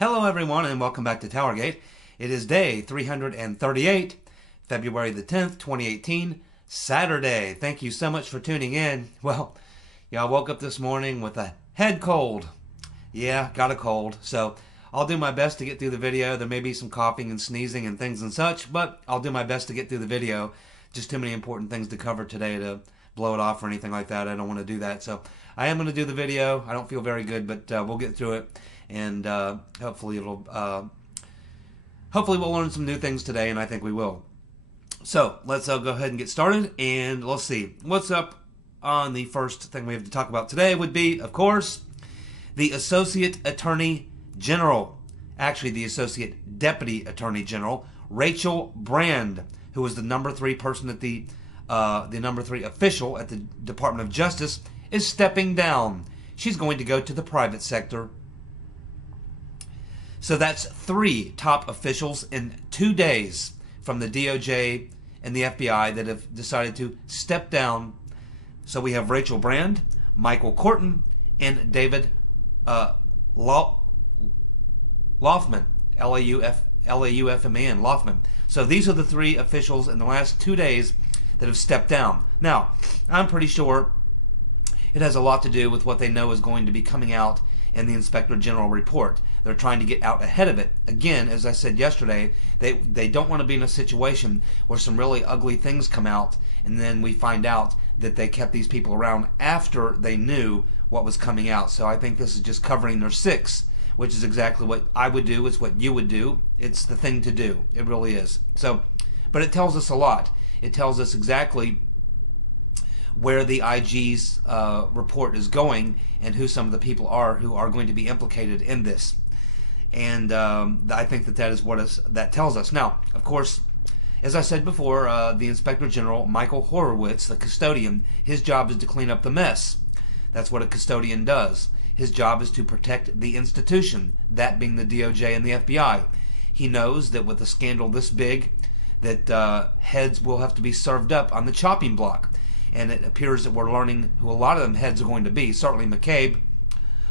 Hello everyone and welcome back to TowerGate. It is day 338, February the 10th, 2018, Saturday. Thank you so much for tuning in. Well, I woke up this morning with a head cold. Yeah, got a cold. So I'll do my best to get through the video. There may be some coughing and sneezing and things and such, but I'll do my best to get through the video. Just too many important things to cover today to blow it off or anything like that. I don't want to do that. So I am going to do the video. I don't feel very good, but we'll get through it. And hopefully we'll learn some new things today, and I think we will. So let's go ahead and get started, and let's see what's up. On the first thing we have to talk about today would be, of course, the Associate Attorney General, actually the Associate Deputy Attorney General, Rachael Brand, who was the number 3 person at the number 3 official at the Department of Justice, is stepping down. She's going to go to the private sector. So that's 3 top officials in 2 days from the DOJ and the FBI that have decided to step down. So we have Rachael Brand, Michael Corton, and David Laufman, L-A-U-F-M-A-N, Laufman. So these are the 3 officials in the last 2 days that have stepped down. Now, I'm pretty sure it has a lot to do with what they know is going to be coming out in the Inspector General report. They're trying to get out ahead of it. Again, as I said yesterday, they don't want to be in a situation where some really ugly things come out and then we find out that they kept these people around after they knew what was coming out. So I think this is just covering their 6, which is exactly what I would do. It's what you would do. It's the thing to do. It really is. So, but it tells us a lot. It tells us exactly where the IG's report is going and who some of the people are who are going to be implicated in this. And I think that is what that tells us. Now, of course, as I said before, the Inspector General, Michael Horowitz, the custodian, his job is to clean up the mess. That's what a custodian does. His job is to protect the institution, that being the DOJ and the FBI. He knows that with a scandal this big, that heads will have to be served up on the chopping block. And it appears that we're learning who a lot of them heads are going to be. Certainly McCabe,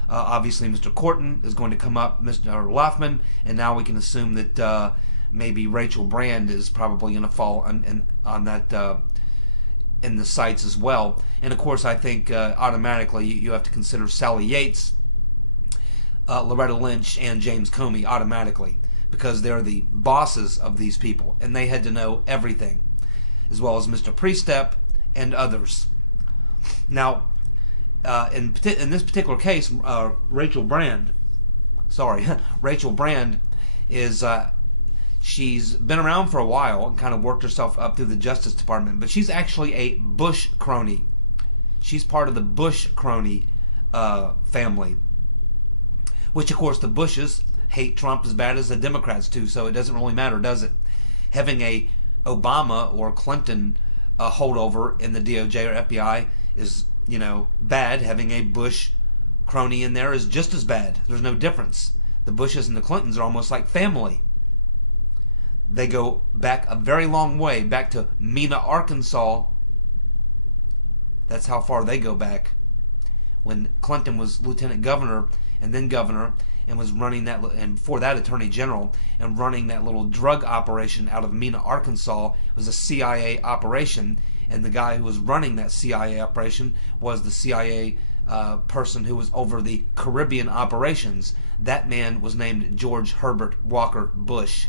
obviously Mr. Corton is going to come up, Mr. Laufman, and now we can assume that maybe Rachael Brand is probably going to fall on that in the sights as well. And of course, I think automatically you have to consider Sally Yates, Loretta Lynch, and James Comey automatically, because they're the bosses of these people and they had to know everything, as well as Mr. Priestep and others. Now, in this particular case, Rachael Brand is she's been around for a while and kind of worked herself up through the Justice Department, but she's actually a Bush crony. She's part of the Bush crony family, which of course the Bushes hate Trump as bad as the Democrats do, so it doesn't really matter, does it? Having a Obama or Clinton holdover in the DOJ or FBI is, bad. Having a Bush crony in there is just as bad. There's no difference. The Bushes and the Clintons are almost like family. They go back a very long way, back to Mena, Arkansas. That's how far they go back. When Clinton was lieutenant governor and then governor and was running that, and before that attorney general, and running that little drug operation out of Mena, Arkansas. It was a CIA operation, and the guy who was running that CIA operation was the CIA person who was over the Caribbean operations. That man was named George Herbert Walker Bush.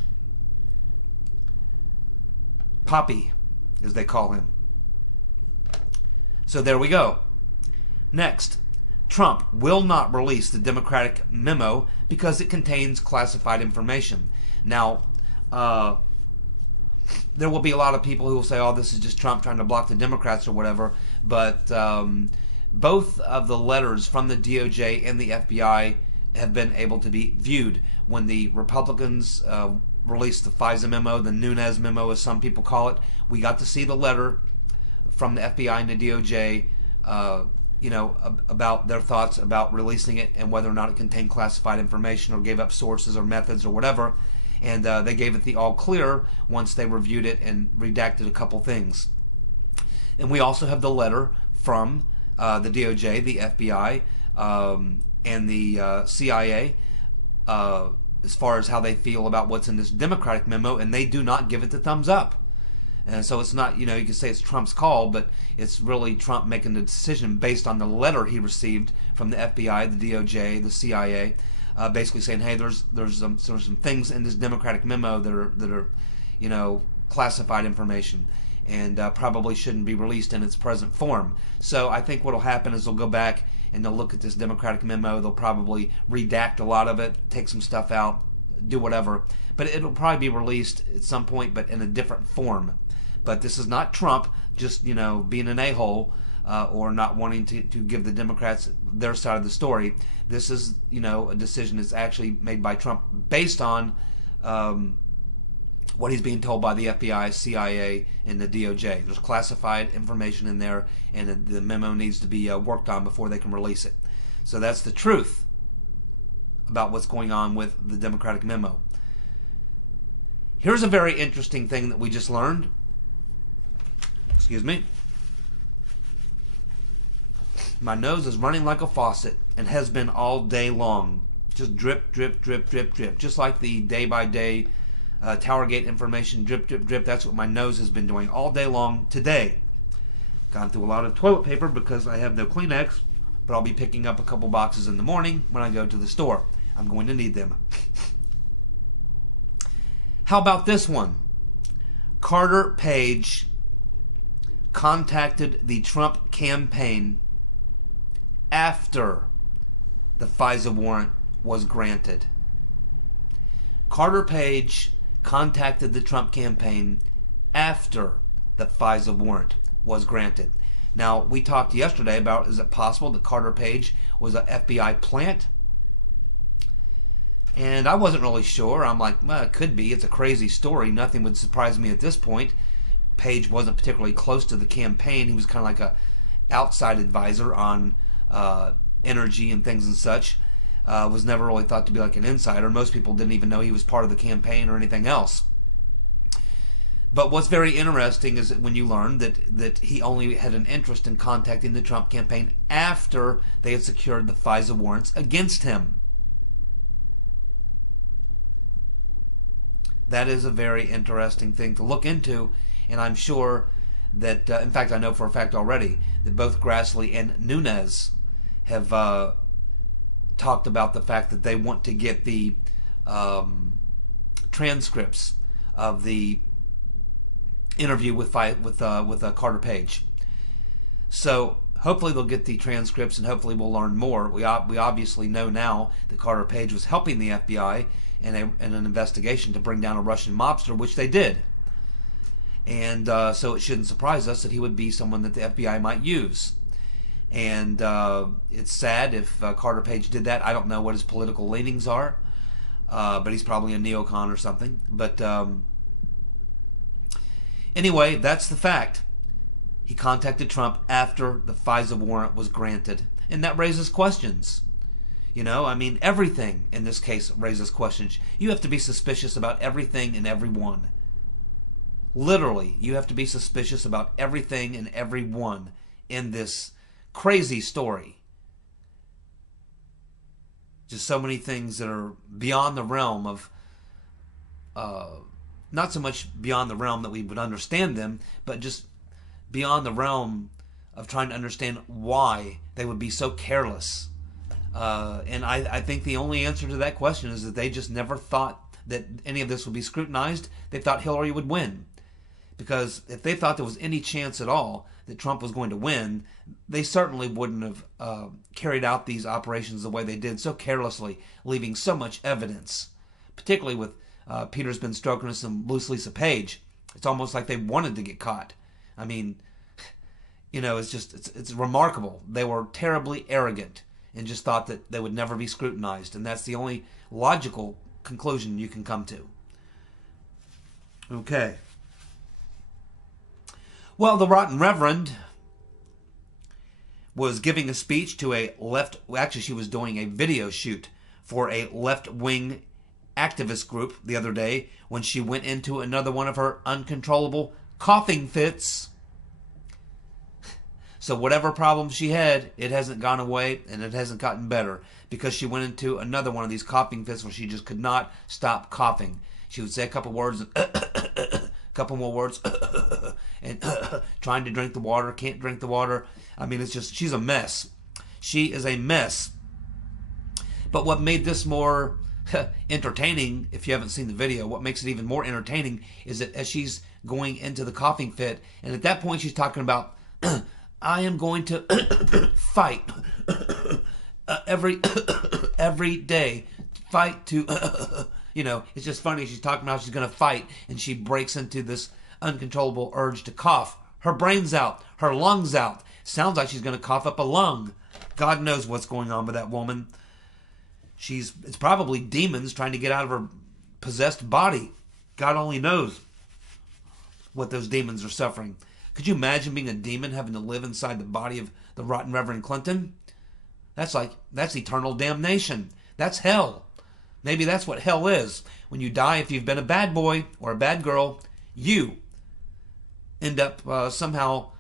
Poppy, as they call him. So there we go. Next, Trump will not release the Democratic memo because it contains classified information. Now, there will be a lot of people who will say, oh, this is just Trump trying to block the Democrats or whatever, but both of the letters from the DOJ and the FBI have been able to be viewed. When the Republicans released the FISA memo, the Nunes memo as some people call it, we got to see the letter from the FBI and the DOJ about their thoughts about releasing it and whether or not it contained classified information or gave up sources or methods or whatever. And they gave it the all clear once they reviewed it and redacted a couple things. And we also have the letter from the DOJ, the FBI, and the CIA as far as how they feel about what's in this Democratic memo, and they do not give it the thumbs up. And so it's not, you can say it's Trump's call, but it's really Trump making the decision based on the letter he received from the FBI, the DOJ, the CIA, basically saying, hey, there's some things in this Democratic memo that are classified information, and probably shouldn't be released in its present form. So I think what will happen is they'll go back and they'll look at this Democratic memo. They'll probably redact a lot of it, take some stuff out, do whatever. But it'll probably be released at some point, but in a different form. But this is not Trump just, being an a-hole or not wanting to give the Democrats their side of the story. This is, a decision that's actually made by Trump based on what he's being told by the FBI, CIA, and the DOJ. There's classified information in there, and the memo needs to be worked on before they can release it. So that's the truth about what's going on with the Democratic memo. Here's a very interesting thing that we just learned. Excuse me. My nose is running like a faucet and has been all day long. Just drip, drip, drip, drip, drip. Just like the day-by-day TowerGate information, drip, drip, drip. That's what my nose has been doing all day long today. Gone through a lot of toilet paper because I have no Kleenex, but I'll be picking up a couple boxes in the morning when I go to the store. I'm going to need them. How about this one? Carter Page contacted the Trump campaign after the FISA warrant was granted. Carter Page contacted the Trump campaign after the FISA warrant was granted. Now, we talked yesterday about, is it possible that Carter Page was an FBI plant? And I wasn't really sure. I'm like, well, it could be. It's a crazy story. Nothing would surprise me at this point. Page wasn't particularly close to the campaign. He was kind of like a outside advisor on energy and things and such. Was never really thought to be like an insider. Most people didn't even know he was part of the campaign or anything else. But what's very interesting is that when you learn that he only had an interest in contacting the Trump campaign after they had secured the FISA warrants against him. That is a very interesting thing to look into, and I'm sure that, in fact, I know for a fact already that both Grassley and Nunes have talked about the fact that they want to get the transcripts of the interview with Carter Page. So hopefully they'll get the transcripts, and hopefully we'll learn more. We obviously know now that Carter Page was helping the FBI in an investigation to bring down a Russian mobster, which they did. And so it shouldn't surprise us that he would be someone that the FBI might use. And it's sad if Carter Page did that. I don't know what his political leanings are, but he's probably a neocon or something. But anyway, that's the fact. He contacted Trump after the FISA warrant was granted. And that raises questions. Everything in this case raises questions. You have to be suspicious about everything and everyone. Literally, you have to be suspicious about everything and everyone in this crazy story. Just so many things that are beyond the realm of, not so much beyond the realm that we would understand them, but just beyond the realm of trying to understand why they would be so careless. And I think the only answer to that question is that they just never thought that any of this would be scrutinized. They thought Hillary would win. Because if they thought there was any chance at all that Trump was going to win, they certainly wouldn't have carried out these operations the way they did, so carelessly, leaving so much evidence. Particularly with Peter's been stroking us some loose Lisa Page. It's almost like they wanted to get caught. I mean, it's remarkable. They were terribly arrogant and just thought that they would never be scrutinized. And that's the only logical conclusion you can come to. Okay. Well, the Rotten Reverend was giving a speech to she was doing a video shoot for a left-wing activist group the other day when she went into another one of her uncontrollable coughing fits. So whatever problem she had, it hasn't gone away and it hasn't gotten better because she went into another one of these coughing fits where she just could not stop coughing. She would say a couple words and a couple more words and trying to drink the water, can't drink the water. I mean, it's just, she's a mess. She is a mess. But what made this more entertaining, if you haven't seen the video, what makes it even more entertaining is that as she's going into the coughing fit, and at that point she's talking about, I am going to fight every day, fight to, it's just funny. She's talking about she's going to fight, and she breaks into this uncontrollable urge to cough. Her brain's out, her lungs out. Sounds like she's going to cough up a lung. God knows what's going on with that woman. It's probably demons trying to get out of her possessed body. God only knows what those demons are suffering. Could you imagine being a demon having to live inside the body of the Rotten Reverend Clinton? That's eternal damnation. That's hell. Maybe that's what hell is. When you die, if you've been a bad boy or a bad girl, you end up somehow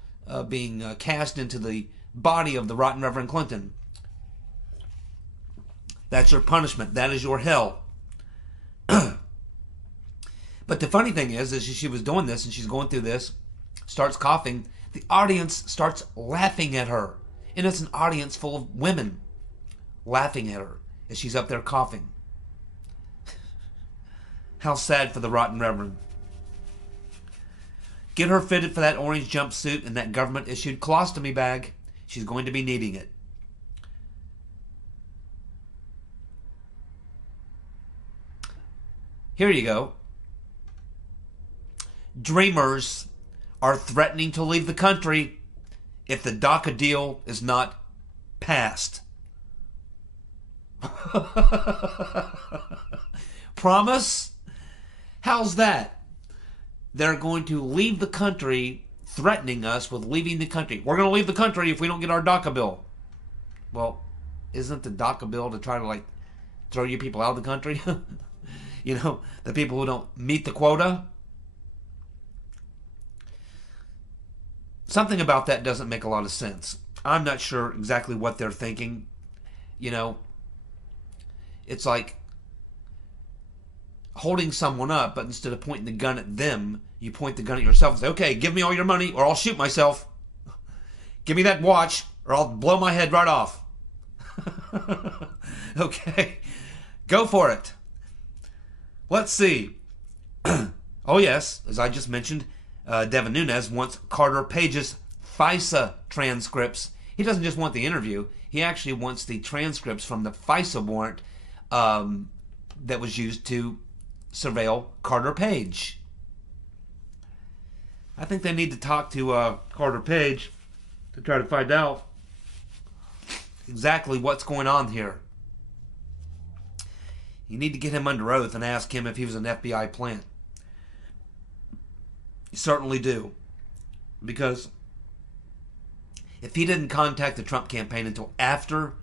being cast into the body of the Rotten Reverend Clinton. That's your punishment. That is your hell. But the funny thing is she was doing this and she's going through this, starts coughing. The audience starts laughing at her. And it's an audience full of women laughing at her as she's up there coughing. How sad for the Rotten Reverend. Get her fitted for that orange jumpsuit and that government-issued colostomy bag. She's going to be needing it. Here you go. Dreamers are threatening to leave the country if the DACA deal is not passed. Promise? How's that? They're going to leave the country, threatening us with leaving the country. We're going to leave the country if we don't get our DACA bill. Well, isn't the DACA bill to try to throw you people out of the country? The people who don't meet the quota? Something about that doesn't make a lot of sense. I'm not sure exactly what they're thinking. It's like holding someone up, but instead of pointing the gun at them, you point the gun at yourself and say, okay, give me all your money or I'll shoot myself. Give me that watch or I'll blow my head right off. Okay, go for it. Let's see. Oh yes, as I just mentioned, Devin Nunes wants Carter Page's FISA transcripts. He doesn't just want the interview. He actually wants the transcripts from the FISA warrant that was used to surveil Carter Page. I think they need to talk to Carter Page to try to find out exactly what's going on here. You need to get him under oath and ask him if he was an FBI plant. You certainly do. Because if he didn't contact the Trump campaign until after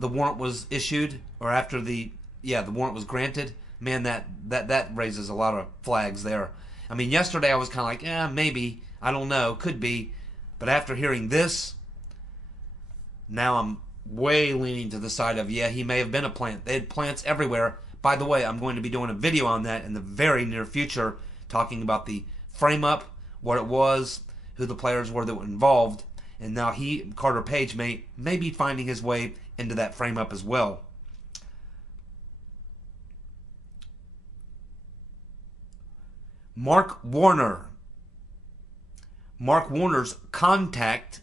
the warrant was issued, or after the warrant was granted, man, that raises a lot of flags there. I mean, yesterday I was kind of like, maybe, I don't know, could be. But after hearing this, now I'm way leaning to the side of, he may have been a plant. They had plants everywhere. By the way, I'm going to be doing a video on that in the very near future, talking about the frame-up, what it was, who the players were that were involved, and now Carter Page, may be finding his way into that frame-up as well. Mark Warner. Mark Warner's contact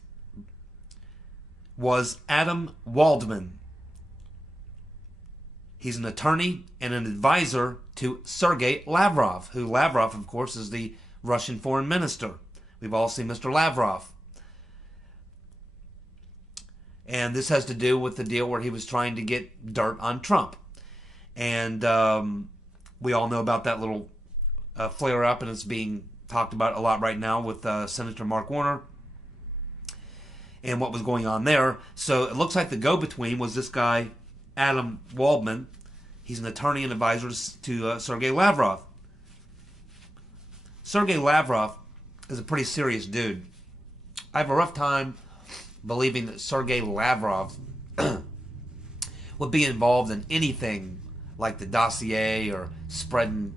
was Adam Waldman. He's an attorney and an advisor to Sergey Lavrov, who Lavrov, of course, is the Russian foreign minister. We've all seen Mr. Lavrov. And this has to do with the deal where he was trying to get dirt on Trump. And we all know about that little flare-up, and it's being talked about a lot right now with Senator Mark Warner and what was going on there. So it looks like the go-between was this guy, Adam Waldman. He's an attorney and advisor to Sergey Lavrov. Sergey Lavrov is a pretty serious dude. I have a rough time believing that Sergey Lavrov would be involved in anything like the dossier or spreading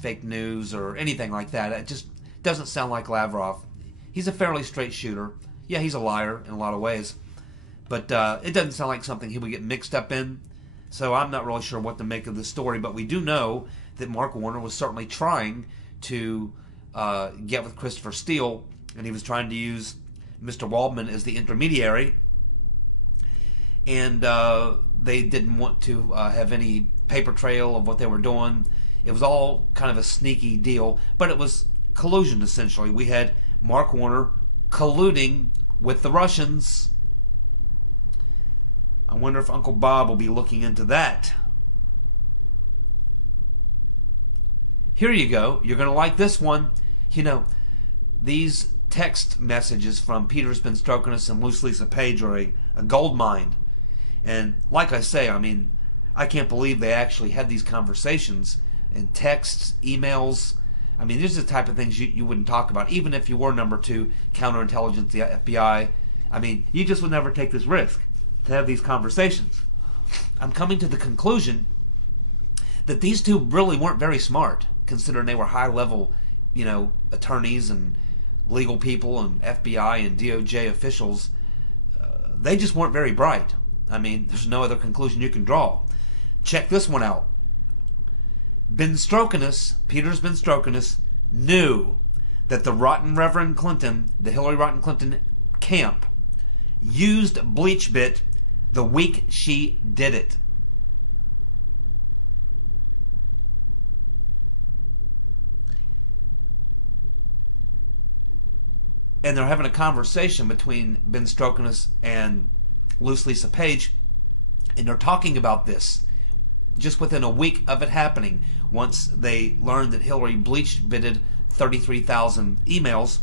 fake news or anything like that. It just doesn't sound like Lavrov. He's a fairly straight shooter. Yeah, he's a liar in a lot of ways. But it doesn't sound like something he would get mixed up in. So I'm not really sure what to make of this story. But we do know that Mark Warner was certainly trying to get with Christopher Steele. And he was trying to use Mr. Waldman as the intermediary. And they didn't want to have any paper trail of what they were doing. It was all kind of a sneaky deal. But it was collusion, essentially. We had Mark Warner colluding with the Russians. I wonder if Uncle Bob will be looking into that. Here you go. You're going to like this one. You know, these text messages from Peter Spenstrokounis and Loose Lisa Page are a gold mine. And like I say, I mean, I can't believe they actually had these conversations in texts, emails. I mean, these are the type of things you wouldn't talk about, even if you were number 2 counterintelligence, the FBI. I mean, you just would never take this risk to have these conversations. I'm coming to the conclusion that these two really weren't very smart, considering they were high-level, you know, attorneys and legal people and FBI and DOJ officials. They just weren't very bright. I mean, there's no other conclusion you can draw. Check this one out. Peter Spenstrokounis, knew that the Rotten Reverend Clinton, the Hillary Rotten Clinton camp, used BleachBit the week she did it. And they're having a conversation between Spenstrokounis and Loose Lisa Page, and they're talking about this just within a week of it happening. Once they learned that Hillary BleachBitted 33,000 emails,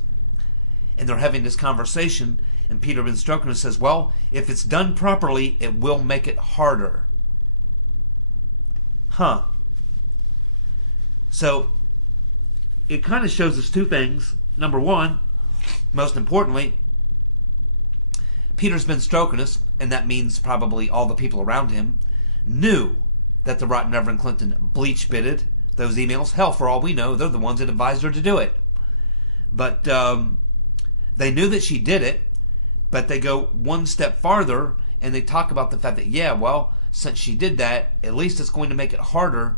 and they're having this conversation, and Peter Spenstrokounis says, well, if it's done properly, it will make it harder. Huh. So, it kind of shows us two things. Number one, most importantly, Peter Spenstrokounis, and that means probably all the people around him, knew that the Rotten Reverend Clinton BleachBitted those emails. Hell, for all we know, they're the ones that advised her to do it. But they knew that she did it, but they go one step farther, and they talk about the fact that, yeah, well, since she did that, at least it's going to make it harder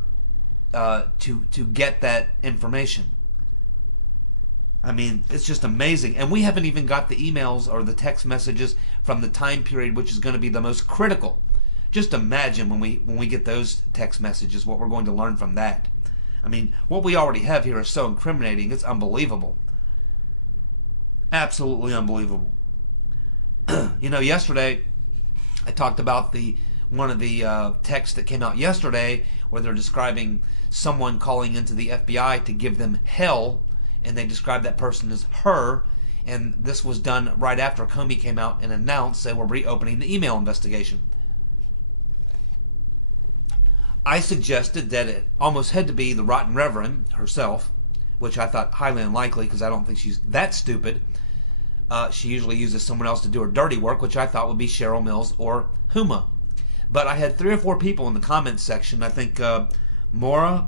to get that information. I mean, it's just amazing. And we haven't even got the emails or the text messages from the time period which is going to be the most critical. Just imagine when we get those text messages, what we're going to learn from that. I mean, what we already have here is so incriminating, it's unbelievable. Absolutely unbelievable. You know, yesterday, I talked about one of the texts that came out yesterday where they're describing someone calling into the FBI to give them hell, and they described that person as her, and this was done right after Comey came out and announced they were reopening the email investigation. I suggested that it almost had to be the Rotten Reverend herself, which I thought highly unlikely because I don't think she's that stupid. She usually uses someone else to do her dirty work, which I thought would be Cheryl Mills or Huma. But I had 3 or 4 people in the comments section. I think Maura,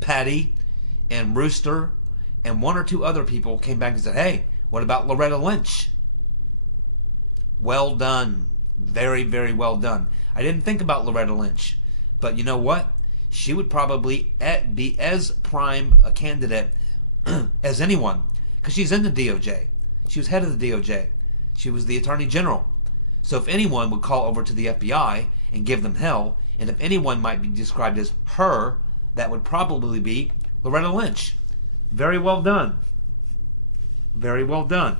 Patty, and Rooster, and 1 or 2 other people came back and said, hey, what about Loretta Lynch? Well done. Very, very well done. I didn't think about Loretta Lynch, but you know what? She would probably be as prime a candidate as anyone, because she's in the DOJ. She was head of the DOJ. She was the Attorney General. So if anyone would call over to the FBI and give them hell, and if anyone might be described as her, that would probably be Loretta Lynch. Very well done. Very well done.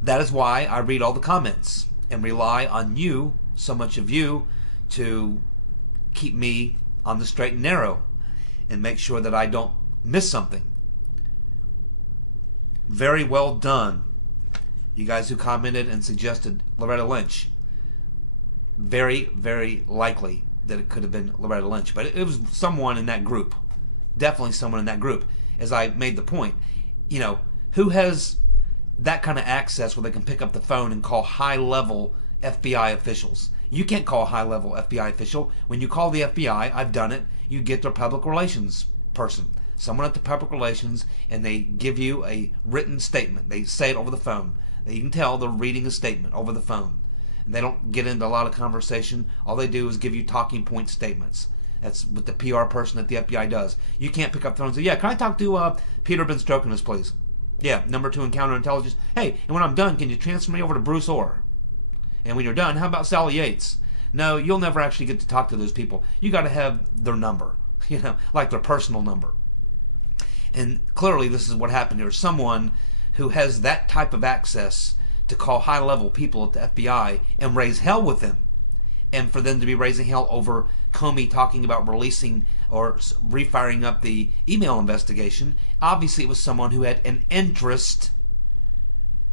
That is why I read all the comments and rely on you, so much of you, to keep me on the straight and narrow and make sure that I don't miss something. Very well done. You guys who commented and suggested Loretta Lynch. Very, very likely that it could have been Loretta Lynch. But it was someone in that group. Definitely someone in that group. As I made the point, you know, who has that kind of access where they can pick up the phone and call high-level FBI officials? You can't call a high-level FBI official. When you call the FBI, I've done it, you get their public relations person, someone at the public relations, and they give you a written statement. They say it over the phone. You can tell they're reading a statement over the phone. And they don't get into a lot of conversation. All they do is give you talking point statements. That's what the PR person at the FBI does. You can't pick up the phone and say, yeah, can I talk to Peter Ben Strokinus, please? Yeah, number 2 in counterintelligence. Hey, and when I'm done, can you transfer me over to Bruce Orr? And when you're done, how about Sally Yates? No, you'll never actually get to talk to those people. You got to have their number, like their personal number. And clearly this is what happened here. Someone who has that type of access to call high-level people at the FBI and raise hell with them. And for them to be raising hell over Comey talking about releasing or refiring up the email investigation, obviously it was someone who had an interest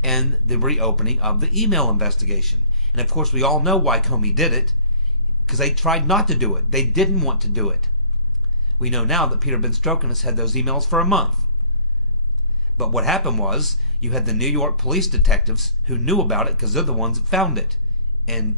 in the reopening of the email investigation. And of course we all know why Comey did it, because they tried not to do it. They didn't want to do it. We know now that Peter Ben Strokinus had those emails for a month. But what happened was, you had the New York police detectives who knew about it because they're the ones that found it and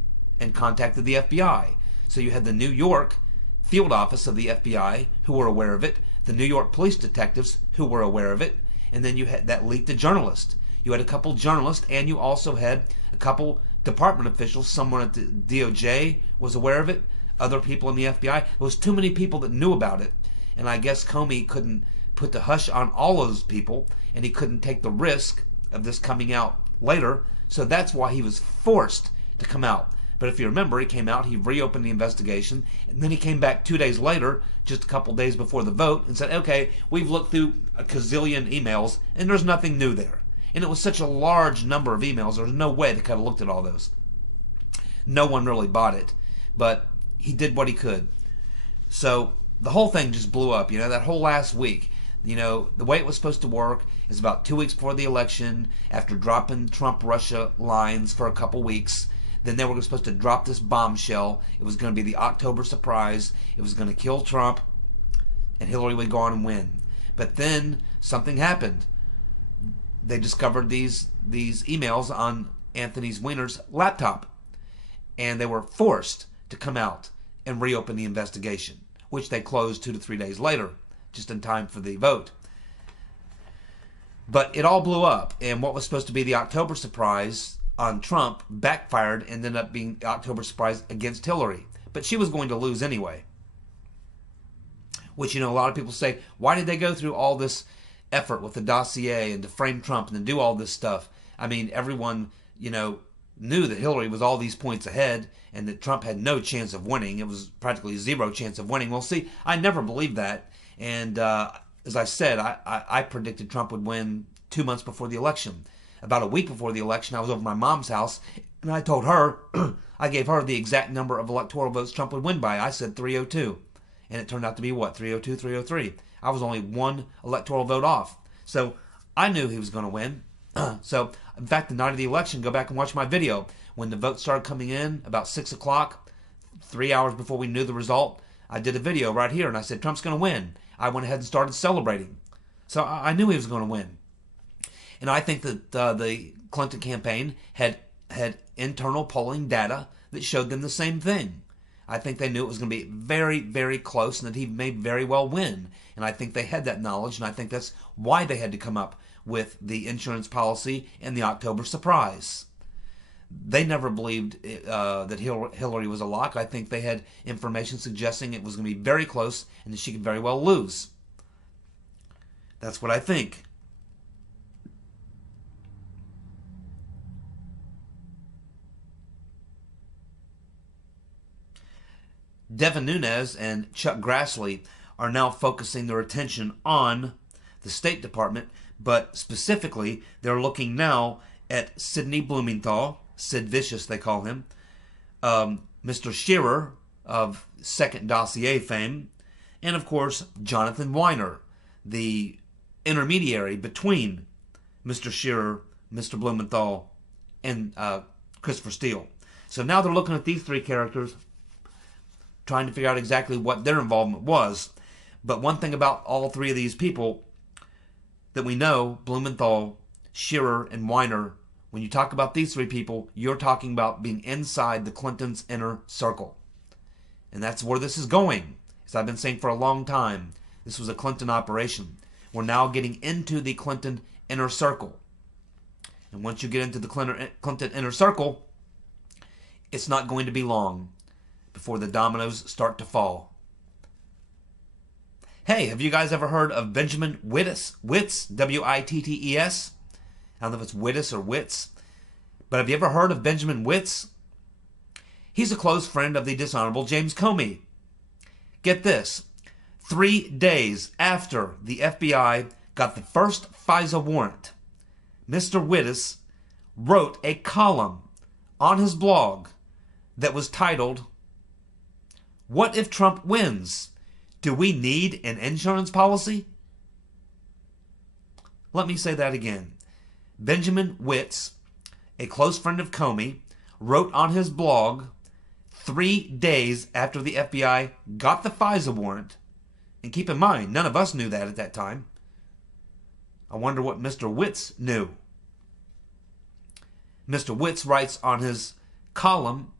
contacted the FBI. So you had the New York field office of the FBI who were aware of it, the New York police detectives who were aware of it, and then you had that leaked to journalists. You had a couple journalists, and you also had a couple department officials. Someone at the DOJ was aware of it, other people in the FBI. There was too many people that knew about it, and I guess Comey couldn't put the hush on all of those people, and he couldn't take the risk of this coming out later, so that's why he was forced to come out. But if you remember, he came out, he reopened the investigation, and then he came back 2 days later, just a couple days before the vote, and said, okay, we've looked through a gazillion emails, and there's nothing new there. And it was such a large number of emails, there was no way they could have looked at all those. No one really bought it, but he did what he could. So the whole thing just blew up, that whole last week. The way it was supposed to work is about 2 weeks before the election, after dropping Trump-Russia lines for a couple weeks, then they were supposed to drop this bombshell. It was going to be the October surprise. It was going to kill Trump, and Hillary would go on and win. But then something happened. They discovered these emails on Anthony Weiner's laptop, and they were forced to come out and reopen the investigation, which they closed 2 to 3 days later, just in time for the vote. But it all blew up, and what was supposed to be the October surprise on Trump backfired and ended up being the October surprise against Hillary. But she was going to lose anyway. Which, a lot of people say, why did they go through all this effort with the dossier and to frame Trump and to do all this stuff? I mean, everyone, knew that Hillary was all these points ahead and that Trump had no chance of winning. It was practically zero chance of winning. Well, see, I never believed that. And as I said, I predicted Trump would win 2 months before the election. About a week before the election, I was over at my mom's house, and I told her, I gave her the exact number of electoral votes Trump would win by. I said 302. And it turned out to be what? 302, 303. I was only one electoral vote off. So I knew he was going to win. So, in fact, the night of the election, go back and watch my video. When the votes started coming in, about 6 o'clock, 3 hours before we knew the result, I did a video right here, and I said, Trump's going to win. I went ahead and started celebrating. So I knew he was going to win. And I think that the Clinton campaign had internal polling data that showed them the same thing. I think they knew it was going to be very, very close and that he may very well win. And I think they had that knowledge, and I think that's why they had to come up with the insurance policy and the October surprise. They never believed that Hillary was a lock. I think they had information suggesting it was going to be very close and that she could very well lose. That's what I think. Devin Nunes and Chuck Grassley are now focusing their attention on the State Department, but specifically they're looking now at Sidney Blumenthal, Sid Vicious they call him, Mr. Shearer of Second Dossier fame, and of course Jonathan Weiner, the intermediary between Mr. Shearer, Mr. Blumenthal, and Christopher Steele. So now they're looking at these three characters, trying to figure out exactly what their involvement was. But one thing about all three of these people, that we know Blumenthal, Shearer, and Weiner, when you talk about these three people, you're talking about being inside the Clintons' inner circle. And that's where this is going. As I've been saying for a long time, this was a Clinton operation. We're now getting into the Clinton inner circle. And once you get into the Clinton inner circle, it's not going to be long before the dominoes start to fall. Hey, have you guys ever heard of Benjamin Wittes? W-I-T-T-E-S? I don't know if it's Wittes or Witts. But have you ever heard of Benjamin Wittes? He's a close friend of the dishonorable James Comey. Get this. 3 days after the FBI got the first FISA warrant, Mr. Wittes wrote a column on his blog that was titled, "What if Trump wins? Do we need an insurance policy?" Let me say that again. Benjamin Wittes, a close friend of Comey, wrote on his blog 3 days after the FBI got the FISA warrant. And keep in mind, none of us knew that at that time. I wonder what Mr. Wittes knew. Mr. Wittes writes on his column,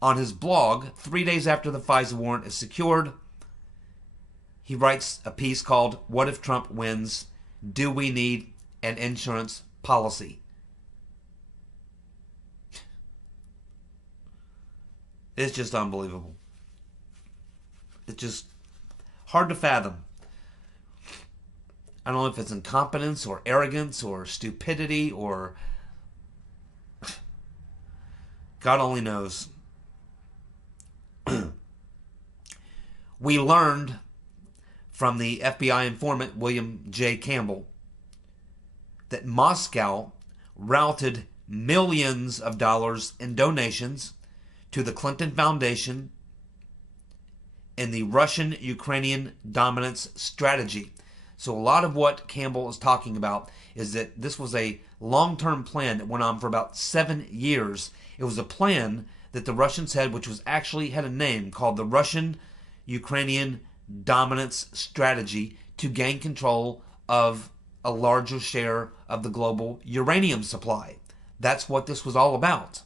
on his blog, 3 days after the FISA warrant is secured, he writes a piece called, "What if Trump wins? Do we need an insurance policy?" It's just unbelievable. It's just hard to fathom. I don't know if it's incompetence or arrogance or stupidity or God only knows. We learned from the FBI informant William J. Campbell that Moscow routed millions of dollars in donations to the Clinton Foundation in the Russian-Ukrainian dominance strategy. So a lot of what Campbell is talking about is that this was a long-term plan that went on for about 7 years. It was a plan that the Russians had, which was actually had a name called the Russian-Ukrainian dominance strategy, to gain control of a larger share of the global uranium supply. That's what this was all about.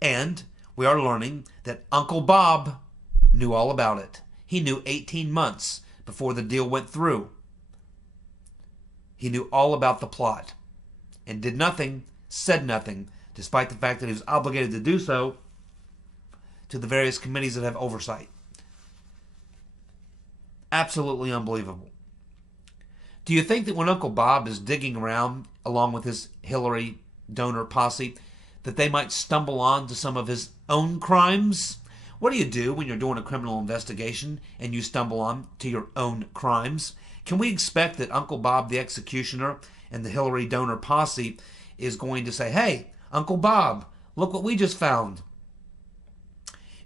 And we are learning that Uncle Bob knew all about it. He knew 18 months before the deal went through. He knew all about the plot and did nothing, said nothing, despite the fact that he was obligated to do so to the various committees that have oversight. Absolutely unbelievable. Do you think that when Uncle Bob is digging around along with his Hillary donor posse, that they might stumble on to some of his own crimes? What do you do when you're doing a criminal investigation and you stumble on to your own crimes? Can we expect that Uncle Bob the executioner and the Hillary donor posse is going to say, "Hey, Uncle Bob, look what we just found.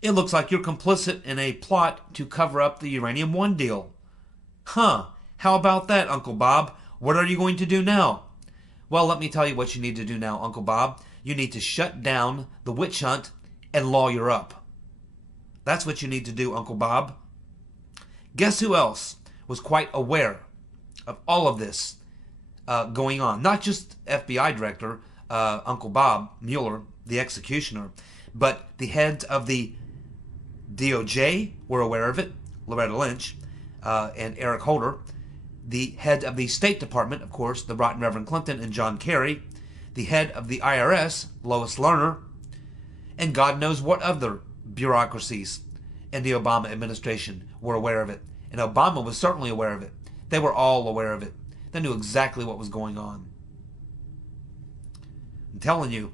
It looks like you're complicit in a plot to cover up the Uranium One deal." Huh, how about that, Uncle Bob? What are you going to do now? Well, let me tell you what you need to do now, Uncle Bob. You need to shut down the witch hunt and lawyer up. That's what you need to do, Uncle Bob. Guess who else was quite aware of all of this going on? Not just FBI Director Uncle Bob Mueller, the executioner, but the heads of the DOJ were aware of it, Loretta Lynch and Eric Holder. The head of the State Department, of course, the Rotten Reverend Clinton and John Kerry. The head of the IRS, Lois Lerner. And God knows what other bureaucracies in the Obama administration were aware of it. And Obama was certainly aware of it. They were all aware of it. They knew exactly what was going on. I'm telling you.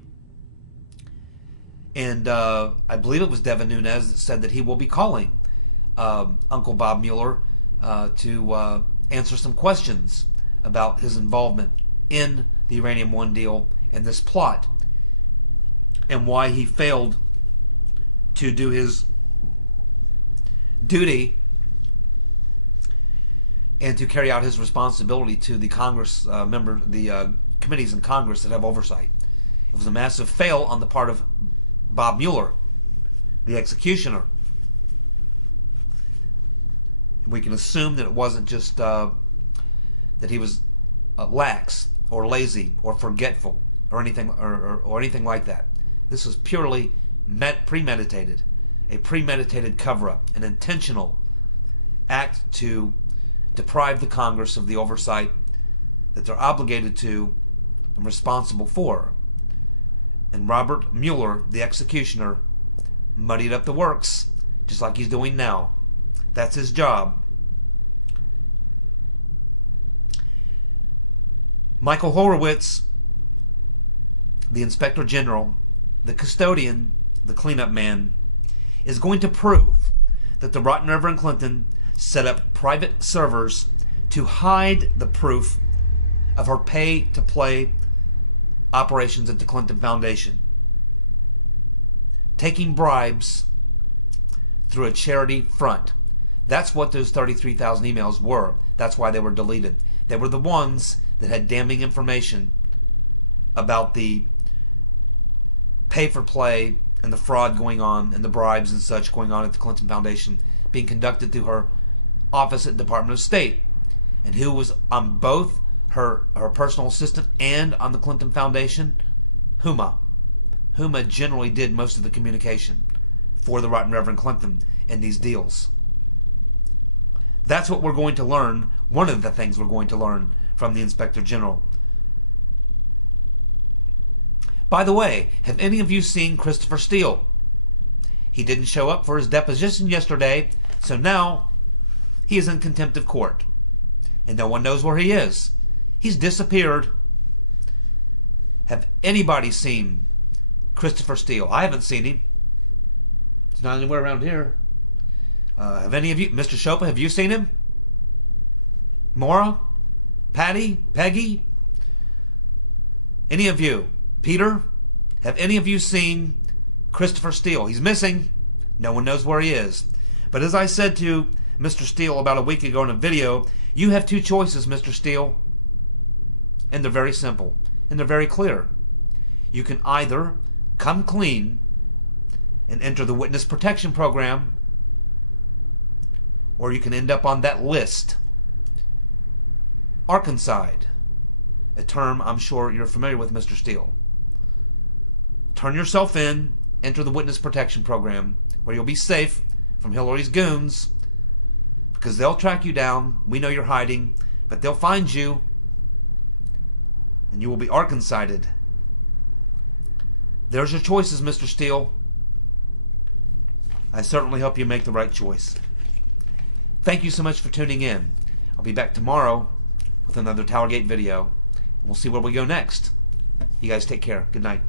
And I believe it was Devin Nunes that said that he will be calling Uncle Bob Mueller to answer some questions about his involvement in the Uranium One deal and this plot, and why he failed to do his duty and to carry out his responsibility to the Congress the committees in Congress that have oversight. It was a massive fail on the part of Bob Mueller, the executioner. We can assume that it wasn't just that he was lax or lazy or forgetful or anything or anything like that. This was purely premeditated, a premeditated cover-up, an intentional act to deprive the Congress of the oversight that they're obligated to and responsible for. And Robert Mueller, the executioner, muddied up the works, just like he's doing now. That's his job. Michael Horowitz, the Inspector General, the custodian, the cleanup man, is going to prove that the Rotten Reverend Clinton set up private servers to hide the proof of her pay-to-play operations at the Clinton Foundation, taking bribes through a charity front. That's what those 33,000 emails were. That's why they were deleted. They were the ones that had damning information about the pay-for-play and the fraud going on and the bribes and such going on at the Clinton Foundation being conducted through her office at the Department of State, and who was on both her personal assistant and on the Clinton Foundation? Huma. Huma generally did most of the communication for the Rotten Reverend Clinton in these deals. That's what we're going to learn, one of the things we're going to learn from the Inspector General. By the way, have any of you seen Christopher Steele? He didn't show up for his deposition yesterday, so now he is in contempt of court. And no one knows where he is. He's disappeared. Have anybody seen Christopher Steele? I haven't seen him. He's not anywhere around here. Have any of you, Mr. Chopa, have you seen him? Maura? Patty? Peggy? Any of you? Peter? Have any of you seen Christopher Steele? He's missing. No one knows where he is. But as I said to Mr. Steele about a week ago in a video, you have two choices, Mr. Steele. And they're very simple. And they're very clear. You can either come clean and enter the witness protection program, or you can end up on that list. Arkancide, a term I'm sure you're familiar with, Mr. Steele. Turn yourself in, enter the witness protection program, where you'll be safe from Hillary's goons, because they'll track you down. We know you're hiding, but they'll find you, and you will be Arkancided. There's your choices, Mr. Steele. I certainly hope you make the right choice. Thank you so much for tuning in. I'll be back tomorrow with another TowerGate video. We'll see where we go next. You guys take care. Good night.